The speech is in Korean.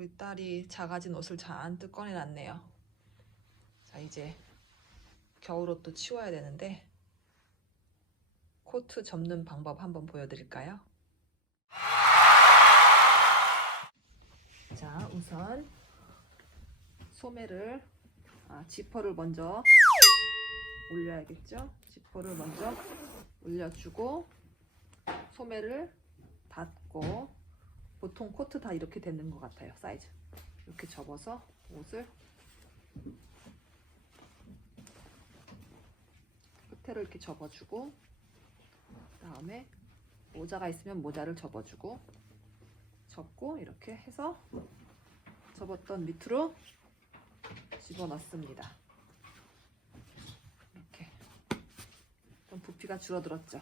우리 딸이 작아진 옷을 잔뜩 꺼내놨네요. 자, 이제 겨울옷도 치워야 되는데 코트 접는 방법 한번 보여드릴까요? 자, 우선 소매를 지퍼를 먼저 올려야겠죠? 지퍼를 먼저 올려주고 소매를 닫고, 보통 코트 다 이렇게 되는 것 같아요. 사이즈 이렇게 접어서 옷을 끝에를 이렇게 접어주고, 그 다음에 모자가 있으면 모자를 접어주고, 접고 이렇게 해서 접었던 밑으로 집어넣습니다. 이렇게 좀 부피가 줄어들었죠.